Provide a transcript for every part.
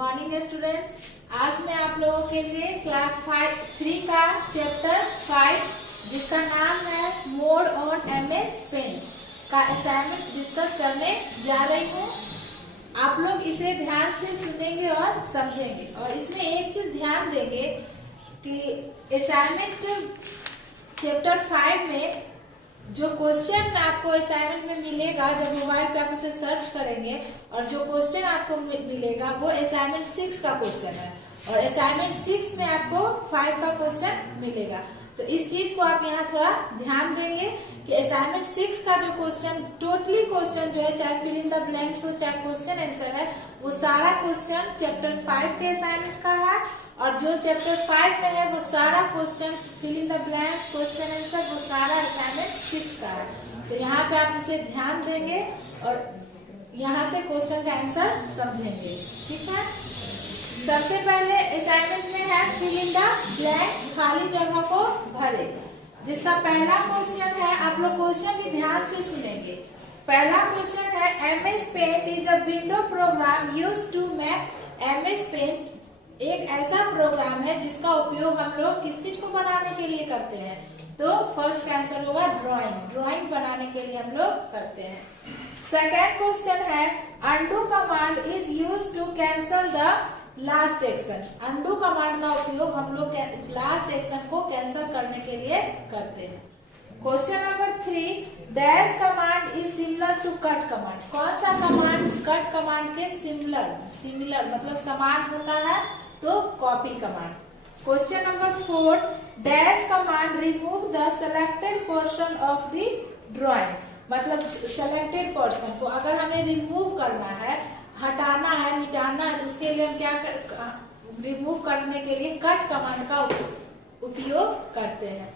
Morning students. आज मैं आप लोगों के लिए क्लास 3 का चैप्टर 5 जिसका नाम है मोड ऑन एमएस पेंट का असाइनमेंट डिस्कस करने जा रही हूँ। आप लोग इसे ध्यान से सुनेंगे और समझेंगे और इसमें एक चीज ध्यान देंगे कि असाइनमेंट चैप्टर 5 में जो क्वेश्चन आपको असाइनमेंट में मिलेगा, जब मोबाइल पे आप उसे सर्च करेंगे और जो क्वेश्चन आपको मिलेगा वो असाइनमेंट 6 का क्वेश्चन है और असाइनमेंट 6 में आपको 5 का क्वेश्चन मिलेगा। तो इस चीज को आप यहाँ थोड़ा ध्यान देंगे कि असाइनमेंट 6 का जो क्वेश्चन टोटली क्वेश्चन जो है, चाहे फिल इन द ब्लैंक्स हो चाहे क्वेश्चन आंसर है, वो सारा क्वेश्चन चैप्टर 5 के असाइनमेंट का है और जो चैप्टर 5 में है वो सारा question fill in the blanks question answer वो सारा असाइनमेंट 6 का है। तो यहाँ पे आप उसे ध्यान देंगे और यहाँ से क्वेश्चन का आंसर समझेंगे। ठीक है, सबसे पहले असाइनमेंट में है फिल इन द ब्लैंक्स, खाली जगह को भरे, जिसका पहला क्वेश्चन है। आप लोग क्वेश्चन भी ध्यान से सुनेंगे। पहला क्वेश्चन है MS paint is a window program used to make. MS paint एक ऐसा प्रोग्राम है जिसका उपयोग हम लोग किस चीज को बनाने के लिए करते हैं, तो फर्स्ट का आंसर होगा ड्राइंग बनाने के लिए हम लोग करते हैं। सेकेंड क्वेश्चन है undo command is used to cancel the last action. Undo command का उपयोग हम लोग लास्ट एक्शन को कैंसिल करने के लिए करते हैं। Question number 3 dash command is similar to cut command. कौन सा कमांड कट कमांड के सिमिलर मतलब समान होता है, तो copy command. Question number 4 dash command remove the selected portion of the drawing. मतलब सेलेक्टेड पोर्शन को अगर हमें रिमूव करना है, हटाना है, मिटाना है, तो उसके लिए हम क्या रिमूव करने के लिए कट कमांड का उपयोग करते हैं।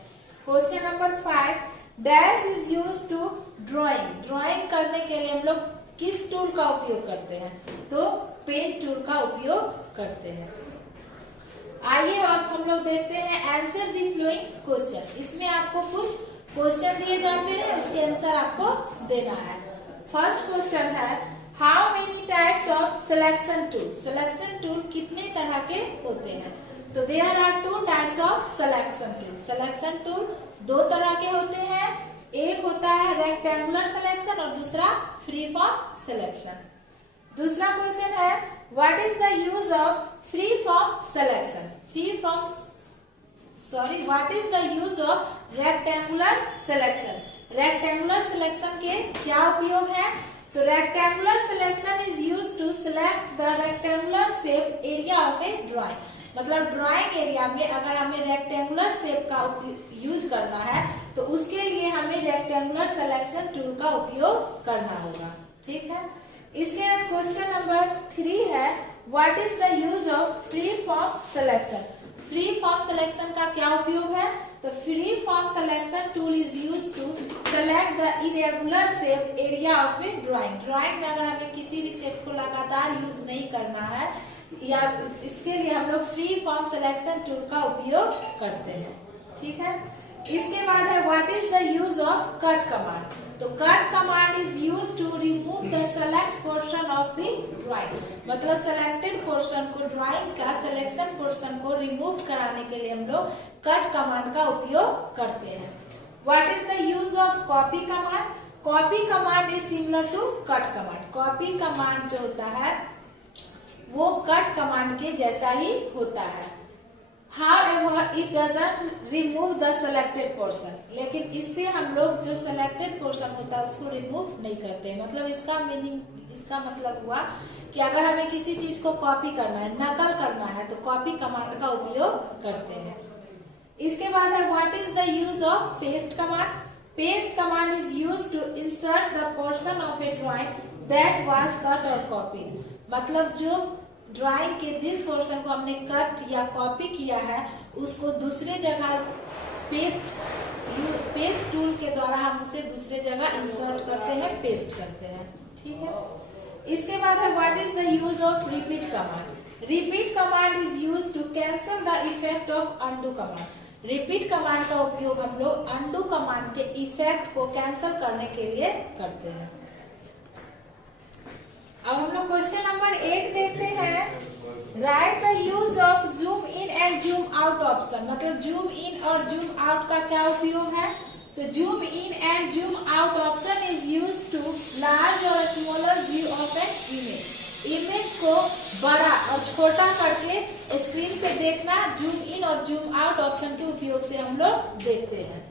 Question number 5 dash is used to drawing करने के लिए हम लोग किस टूल का उपयोग करते हैं, तो पेन टूल का उपयोग करते हैं। आइए अब हम लोग देखते हैं आंसर द फ्लोइंग क्वेश्चन। इसमें आपको कुछ क्वेश्चन दिए जाते हैं, उसके आंसर आपको देना है। फर्स्ट क्वेश्चन है how many types of selection tool. Selection tool कितने तरह के होते हैं, तो there are 2 types of selection tool. Selection tool 2 तरह के होते हैं, एक होता है रेक्टेंगुलर सिलेक्शन और दूसरा फ्री फॉर्म सिलेक्शन। दूसरा क्वेश्चन है what is the use of free form selection. What is the use of rectangular selection. Rectangular selection के क्या उपयोग है, तो rectangular selection is used to select the rectangular shape area of a drawing. मतलब drawing area में अगर हमें rectangular shape का यूज करना है तो उसके लिए हमें रेक्टेंगुलर सिलेक्शन टूल का उपयोग करना होगा। ठीक है, इसके बाद क्वेश्चन नंबर 3 है what is the use of free form selection. Free form selection का क्या उपयोग है, तो free form selection tool is use to select the irregular shape area of a drawing. Drawing में अगर हमें किसी भी शेप को लगातार यूज नहीं करना है या इसके लिए हम लोग फ्री फॉर्म सिलेक्शन टूल का उपयोग करते हैं। ठीक है, इसके बाद है what is the use of cut command. तो cut command is use to remove the select portion of the drawing. मतलब सेलेक्टेड पोर्शन को, ड्राइंग का सिलेक्शन पोर्शन को रिमूव कराने के लिए हम लोग कट कमांड का उपयोग करते हैं। What is the use of copy command. Copy command is similar to cut command. Copy command जो होता है वो कट कमांड के जैसा ही होता है। However, it doesn't remove the selected portion। लेकिन इससे हम लोग जो selected portion होता है उसको रिमूव नहीं करते। मतलब इसका मतलब हुआ कि अगर हमें किसी चीज को कॉपी करना है, नकल करना है, तो कॉपी कमांड का उपयोग करते हैं। इसके बाद है what is the use of paste command. Paste command is use to insert the portion of a drawing that was cut और कॉपीड। मतलब जो ड्राइंग के जिस पोर्शन को हमने कट या कॉपी किया है उसको दूसरे जगह पेस्ट टूल के द्वारा हम उसे दूसरे जगह इंसर्ट करते हैं, पेस्ट करते हैं। ठीक है, इसके बाद है what is the use of repeat command. Repeat command is use to cancel the effect of undo command. Repeat command का उपयोग हम लोग अनडू कमांड के इफेक्ट को कैंसिल करने के लिए करते हैं। अब हम लोग क्वेश्चन नंबर 8 देखते हैं। Right the use of zoom in and zoom out option. मतलब जूम इन और जूम आउट का क्या उपयोग है? तो zoom in and zoom out option is use to large और smaller view of an image. Image को बड़ा और छोटा करके स्क्रीन पे देखना जूम इन और जूम आउट ऑप्शन के उपयोग से हम लोग देखते हैं।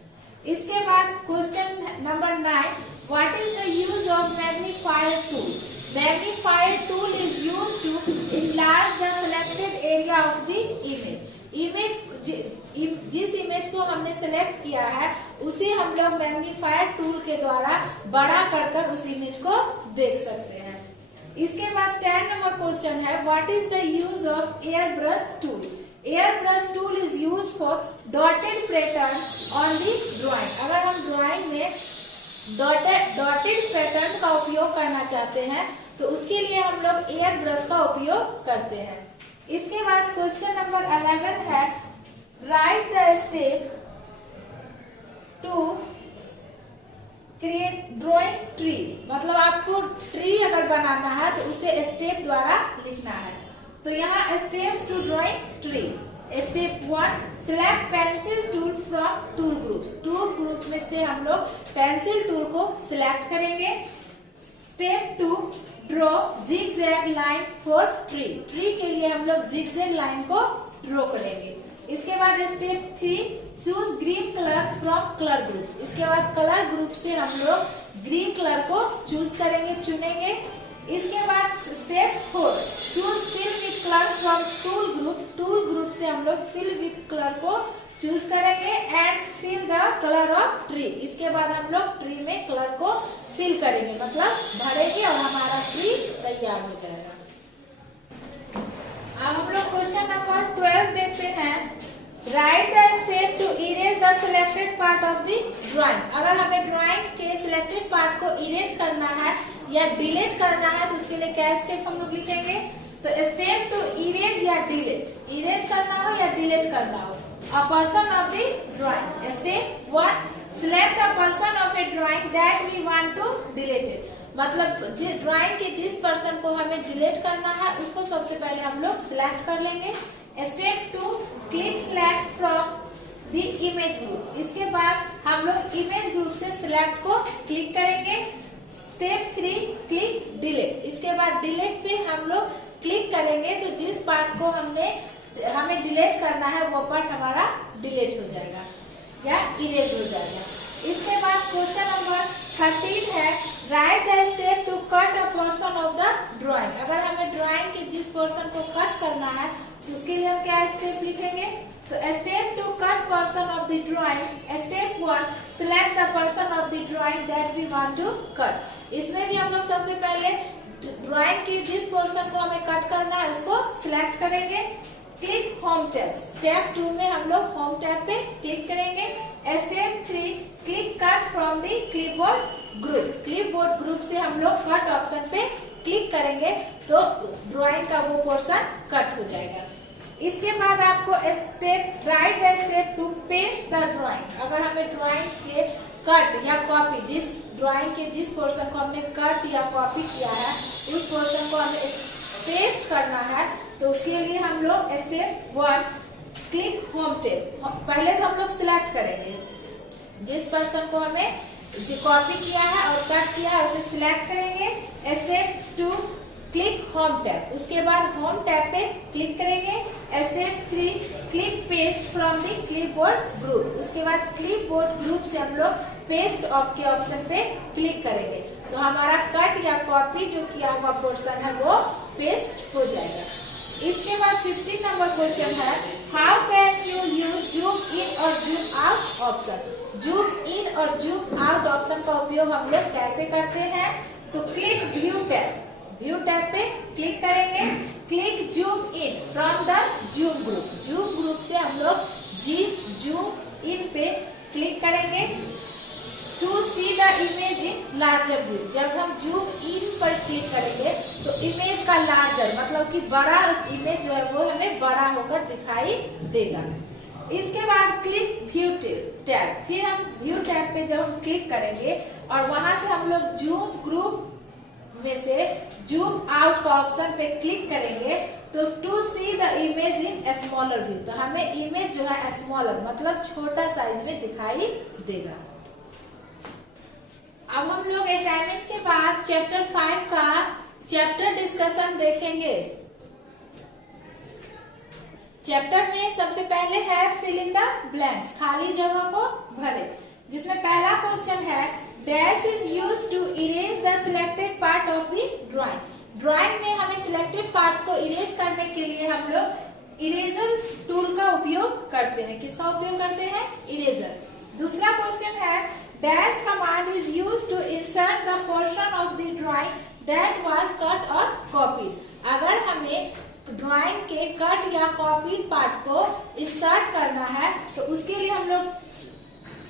इसके बाद question number 9, what is the use of magnifier tool? Magnifier tool is use to enlarge the selected area of the image. जिस इमेज को हमने सेलेक्ट किया है उसे हम लोग मैग्नीफायर टूल के द्वारा बड़ा कर उस इमेज को देख सकते हैं। इसके बाद 10 नंबर क्वेश्चन है, what is the use of air brush tool? Air brush tool is use for dotted pattern on the drawing. अगर हम ड्राइंग में डॉटेड पैटर्न का उपयोग करना चाहते हैं तो उसके लिए हम लोग एयर ब्रश का उपयोग करते हैं। इसके बाद क्वेश्चन नंबर 11 है, write the step to create drawing trees. मतलब आपको ट्री अगर बनाना है तो उसे स्टेप द्वारा लिखना है। तो यहाँ steps to drawing tree. Step 1, select pencil tool from tool groups. Tool group में से हम लोग पेंसिल टूल को सिलेक्ट करेंगे। Step 2, draw zigzag line for tree. Tree के लिए हम लोग जिगजैग लाइन को ड्रॉ करेंगे। इसके बाद step 3, choose green colour from colour groups. इसके बाद कलर ग्रुप से हम लोग ग्रीन कलर को चूज करेंगे, चुनेंगे। इसके बाद step 4, choose fill with colour from tool group. Tool group से हम लोग फिल विथ कलर को चूज करेंगे and fill the colour of tree. इसके बाद हम लोग ट्री में कलर को फिल करेंगे, मतलब भरेंगे और हमारा ट्री तैयार हो जाएगा। अब हम लोग क्वेश्चन नंबर 12 देखते हैं, right the step to erase the selected part of the drawing. अगर हमें ड्राइंग के सिलेक्टेड पार्ट को इरेज करना है या डिलीट करना है तो उसके लिए क्या स्टेप हम लोग लिखेंगे? तो स्टेप टू इरेज या डिलीट, इरेज करना हो या डिलीट करना हो, a person of the drawing. Step 1, select the person of a drawing that we want to delete it. मतलब ड्राइंग के जिस पर्सन को हमें डिलीट करना है उसको सबसे पहले हम लोग सिलेक्ट कर लेंगे। Step 2, click select from the image group. इसके बाद हम लोग इमेज ग्रुप से सिलेक्ट को क्लिक करेंगे। Step 3, click delete. इसके बाद डिलीट पे हम लोग क्लिक करेंगे तो जिस पार्ट को हमें डिलीट करना है वो पार्ट हमारा डिलीट हो जाएगा या इरेज हो जाएगा। इसके बाद क्वेश्चन नंबर 13 है, write the step to cut a portion of the drawing. अगर हमें ड्राइंग के जिस पोर्शन को कट करना है तो उसके लिए हम क्या स्टेप लिखेंगे? तो step to cut portion of the drawing. Step 1, select the portion of the drawing that we want to cut. इसमें भी हम लोग सबसे पहले ड्राइंग के जिस पोर्शन को हमें कट करना है उसको सिलेक्ट करेंगे। Click home tab. स्टेप 2 में हम लोग होम टैब पे क्लिक करेंगे। Step 3, click cut from the clipboard group. Clipboard group से हम लोग कट ऑप्शन पे क्लिक करेंगे तो ड्राइंग का वो पोर्शन कट हो जाएगा। इसके बाद आपको step, write the step to paste the drawing. अगर हमें ड्राइंग के कट या कॉपी, जिस ड्राइंग के जिस पोर्शन को हमने कट या कॉपी किया है उस पोर्शन को हमें पेस्ट करना है तो उसके लिए हम लोग स्टेप 1, क्लिक होम टैब। पहले तो हम लोग सिलेक्ट करेंगे जिस पर्सन को हमें कॉपी किया है और कट किया है उसे सिलेक्ट करेंगे। Step 2, click home tab. उसके बाद होम टैब पे क्लिक करेंगे। Step 3, click paste from the clipboard group. उसके बाद क्लिपबोर्ड ग्रुप से हम लोग पेस्ट ऑफ के ऑप्शन पे क्लिक करेंगे तो हमारा कट या कॉपी जो किया हुआ पोर्शन है वो पेस्ट हो जाएगा। इसके बाद 15 नंबर क्वेश्चन है, how can you use zoom in और zoom out option. Zoom in और जूम आउट ऑप्शन का उपयोग हम लोग कैसे करते हैं? तो click view tab. View tab पे क्लिक करेंगे। Click zoom in from the zoom group. Zoom group से हम लोग जूम इन पे क्लिक करेंगे। To see the image in larger view. जब हम जूम इन पर क्लिक करेंगे तो इमेज का लार्जर मतलब कि बड़ा इमेज जो है वो हमें बड़ा होकर दिखाई देगा। इसके बाद क्लिक व्यू टैब। फिर हम व्यू टैब पे जब हम क्लिक करेंगे और वहां से हम लोग जूम ग्रुप में से जूम आउट का ऑप्शन पे क्लिक करेंगे तो to see the image in smaller view, तो हमें इमेज जो है स्मॉलर मतलब छोटा साइज में दिखाई देगा। अब हम लोग असाइनमेंट के बाद चैप्टर 5 का चैप्टर डिस्कशन देखेंगे। चैप्टर में सबसे पहले है फिल इन द ब्लैंक्स, खाली जगह को भरे, जिसमें पहला क्वेश्चन है dash is used to erase the selected part of the drawing. Drawing में हमें सिलेक्टेड पार्ट को इरेज करने के लिए हम लोग इरेजर टूल का उपयोग करते हैं। किसका उपयोग करते हैं? इरेजर। दूसरा क्वेश्चन है dash command is used to insert the portion of the drawing that was cut और कॉपीड। अगर हमें ड्राइंग के कट या कॉपी पार्ट को इंसर्ट करना है तो उसके लिए हम लोग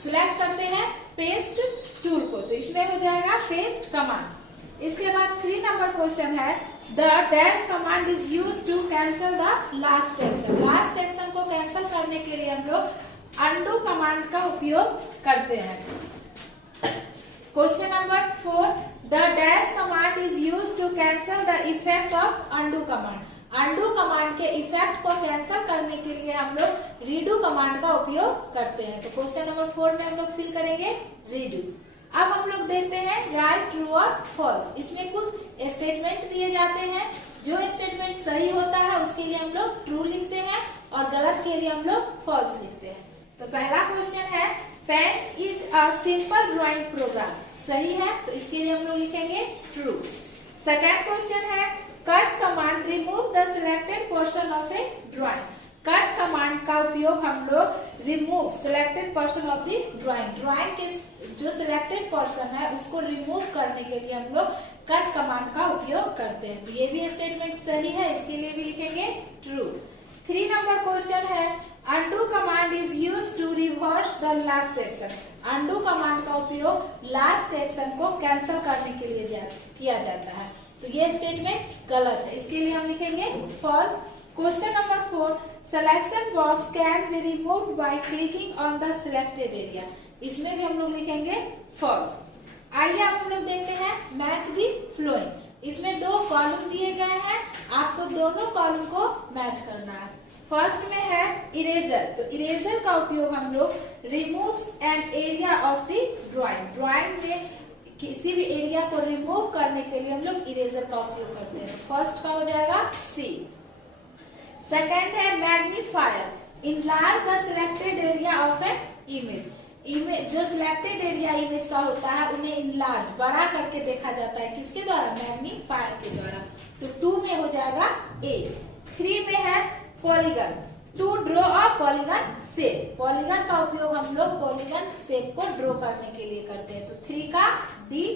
सिलेक्ट करते हैं पेस्ट टूल को, तो इसमें हो जाएगा पेस्ट कमांड। इसके बाद 3 नंबर क्वेश्चन है the dash command is used to cancel the last action. Last action को कैंसिल करने के लिए हम लोग अनडू कमांड का उपयोग करते हैं। Question number 4 the dash command is used to cancel the effect of undo command. Undo command के इफेक्ट को कैंसिल करने के लिए हम लोग रीडू कमांड का उपयोग करते हैं। तो क्वेश्चन नंबर 4 में हम लोग फिल करेंगे रीडू। अब हम लोग देखते हैं राइट ट्रू और फॉल्स। इसमें कुछ स्टेटमेंट दिए जाते हैं, जो स्टेटमेंट सही होता है उसके लिए हम लोग ट्रू लिखते हैं और गलत के लिए हम लोग फॉल्स लिखते हैं। तो पहला क्वेश्चन है Paint is a simple drawing program. सही है, तो इसके लिए हम लोग लिखेंगे ट्रू। सेकेंड क्वेश्चन है cut command remove the selected portion of a drawing. Cut command का उपयोग हम लोग remove selected portion of the drawing, drawing के जो सिलेक्टेड पोर्शन है उसको रिमूव करने के लिए हम लोग कट कमांड का उपयोग करते हैं। तो ये भी स्टेटमेंट सही है, इसके लिए भी लिखेंगे ट्रू। 3 नंबर क्वेश्चन है undo command is used to reverse the last action. Undo command का उपयोग लास्ट एक्शन को कैंसिल करने के लिए किया जाता है, तो ये स्टेटमेंट गलत है, इसके लिए हम लिखेंगे false. Question number 4 selection box can be removed by clicking on the selected area. इसमें भी हम लोग लिखेंगे फॉल्स। आइए अब हम लोग देखते हैं मैच दी फ्लोइंग। इसमें 2 कॉलम दिए गए हैं, आपको दोनों कॉलम को मैच करना है। फर्स्ट में है इरेजर, तो इरेजर का उपयोग हम लोग removes an area of the drawing. Drawing में किसी भी एरिया को रिमूव करने के लिए हम लोग इरेजर का उपयोग करते हैं। फर्स्ट का हो जाएगा सी। सेकेंड है magnifier, enlarge the selected area of an image. Image जो सिलेक्टेड एरिया इमेज का होता है उन्हें इनलार्ज बड़ा करके देखा जाता है, किसके द्वारा? मैग्नीफायर के द्वारा। तो 2 में हो जाएगा ए। 3 में है polygon, to draw a polygon shape. Polygon का उपयोग हम लोग पॉलीगन शेप को ड्रॉ करने के लिए करते हैं, तो 3 का डी।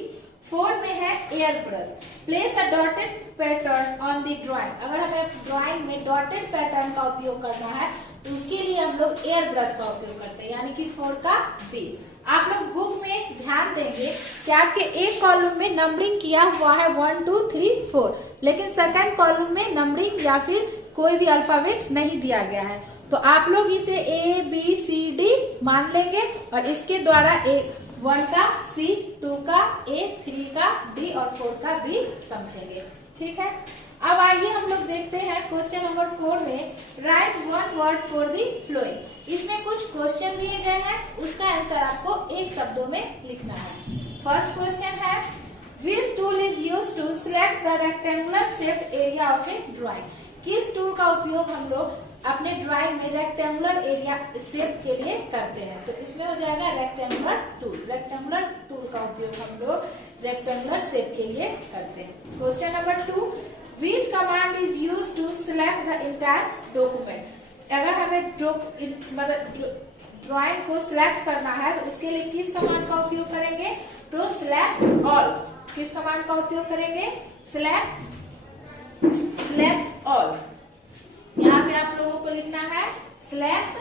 4 में है air brush, place a dotted pattern on the drawing. अगर हमें ड्राइंग में डॉटेड पैटर्न का उपयोग करना है तो उसके लिए हम लोग एयर ब्रश का उपयोग करते हैं, यानी कि 4 का बी। आप लोग बुक में ध्यान देंगे कि आपके एक कॉलम में नंबरिंग किया हुआ है 1 2 3 4, लेकिन सेकंड कॉलम में नंबरिंग या फिर कोई भी अल्फाबेट नहीं दिया गया है, तो आप लोग इसे ए बी सी डी मान लेंगे और इसके द्वारा 1 का सी, 2 का ए, 3 का डी और 4 का बी समझेंगे। ठीक है, अब आइए हम लोग देखते हैं क्वेश्चन नंबर 4 में right 1 word for the following. इसमें कुछ क्वेश्चन दिए गए हैं, उसका आंसर आपको एक शब्दों में लिखना है। फर्स्ट क्वेश्चन है which tool is used to select the rectangular shaped area of a drawing. किस टूल का उपयोग हम लोग अपने ड्राइंग में रेक्टेंगुलर एरिया शेप के लिए करते हैं? तो इसमें हो जाएगा रेक्टेंगुलर टूल। रेक्टेंगुलर टूल का उपयोग हम लोग रेक्टेंगुलर शेप के लिए करते हैं। Question number 2 which command is used to select the entire document. अगर हमें ड्राइंग को सिलेक्ट करना है तो उसके लिए किस कमांड का उपयोग करेंगे? तो सिलेक्ट ऑल। किस कमांड का उपयोग करेंगे? Select all. यहाँ पे आप लोगों को लिखना है सिलेक्ट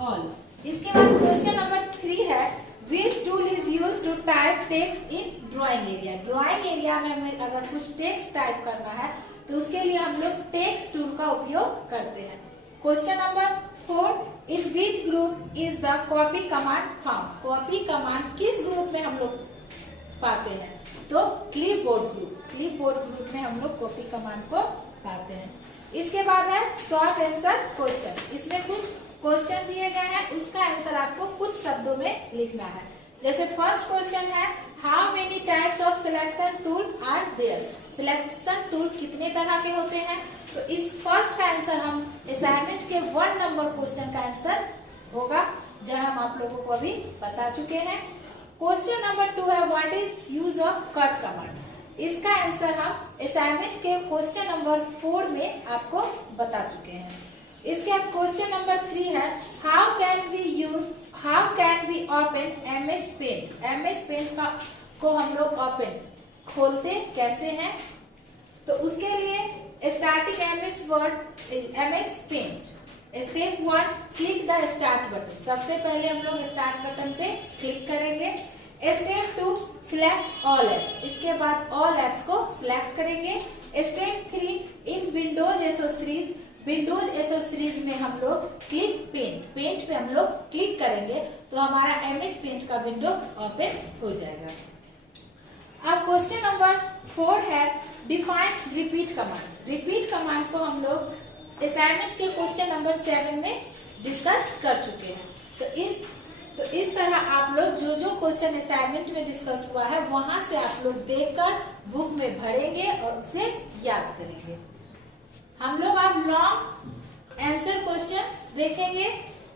ऑल। इसके बाद क्वेश्चन नंबर 3 है which tool is used to type text in drawing area. Drawing area में हमें अगर कुछ टेक्स्ट टाइप करना है तो उसके लिए हम लोग टेक्स्ट टूल का उपयोग करते हैं। Question number 4 in which group is the copy command found. Copy command किस ग्रुप में हम लोग पाते हैं? तो clipboard group. Clip board group में हम लोग कॉपी कमांड को पाते हैं। इसके बाद है शॉर्ट आंसर क्वेश्चन। इसमें कुछ क्वेश्चन दिए गए हैं, उसका आंसर आपको कुछ शब्दों में लिखना है। जैसे फर्स्ट क्वेश्चन है how many types of selection tool are there. Selection tool कितने तरह के होते हैं? तो इस फर्स्ट का आंसर हम असाइनमेंट के 1 नंबर क्वेश्चन का आंसर होगा, जहां हम आप लोगों को अभी बता चुके हैं। क्वेश्चन नंबर 2 है what is use of cut command. इसका आंसर हम असाइनमेंट के क्वेश्चन नंबर 4 में आपको बता चुके हैं। इसके बाद क्वेश्चन नंबर 3 है how can we open MS Paint. MS Paint को हम लोग ओपन खोलते कैसे हैं? तो उसके लिए starting MS Paint step 1 click the start button. सबसे पहले हम लोग स्टार्ट बटन पे क्लिक करेंगे। Step 2 select all apps. इसके बाद ऑल एप्स को सिलेक्ट करेंगे। Step 3 in Windows accessories. Windows accessories में हम लोग क्लिक पेंट पे हम लोग क्लिक करेंगे तो हमारा MS पेंट का विंडो ओपन हो जाएगा। अब क्वेश्चन नंबर 4 है define repeat command. Repeat command को हम लोग असाइनमेंट के क्वेश्चन नंबर 7 में डिस्कस कर चुके हैं। तो इस तरह आप लोग जो जो क्वेश्चन असाइनमेंट में डिस्कस हुआ है वहां से आप लोग देखकर बुक में भरेंगे और उसे याद करेंगे। हम लोग अब लॉन्ग आंसर क्वेश्चंस देखेंगे।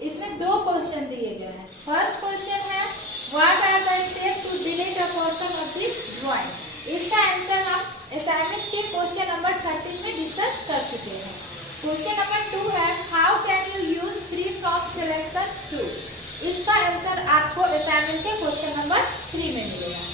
इसमें 2 क्वेश्चन दिए गए हैं। फर्स्ट क्वेश्चन है what are the step to delete a portion of the drawing. इसका आंसर हम असाइनमेंट के क्वेश्चन नंबर 13 में डिस्कस कर चुके हैं। क्वेश्चन नंबर 2 है how can you use free from selection tool. इसका आंसर आपको असाइनमेंट के क्वेश्चन नंबर 3 में मिलेगा।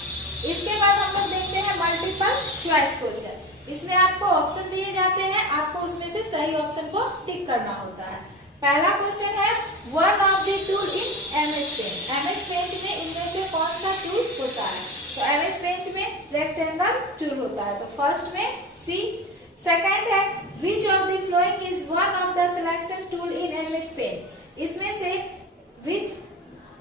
इसके बाद हम लोग देखते हैं मल्टीपल चॉइस क्वेश्चन। इसमें आपको ऑप्शन दिए जाते हैं, आपको उसमें से सही ऑप्शन को टिक करना होता है। पहला क्वेश्चन है one of the tool in MS Paint. MS Paint में इनमें से कौन सा टूल होता है? तो MS पेंट में रेक्टेंगल टूल होता है, तो फर्स्ट में C। सेकंड है which of the following is one of the selection tool in MS Paint. इसमें से which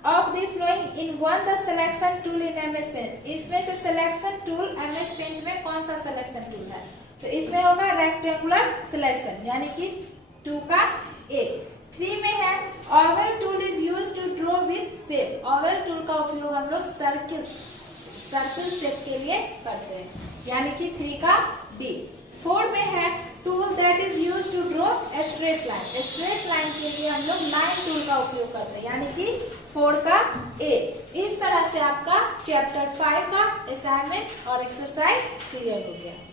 of the following in one the selection tool in MS Paint. इसमें से सिलेक्शन टूल MS पेंट में कौन सा selection tool है? तो इसमें होगा रेक्टेंगुलर सिलेक्शन, यानी कि 2 का 1। 3 में है oval tool is use to draw with shape. Oval tool का उपयोग हम लोग सर्किल शेप के लिए करते हैं, यानी कि 3 का D। 4 में है tool that is use to draw straight line. Straight line के लिए हम लोग लाइन टूल का उपयोग करते हैं, यानी कि 4 का A। इस तरह से आपका चैप्टर 5 का असाइनमेंट और एक्सरसाइज क्लियर हो गया।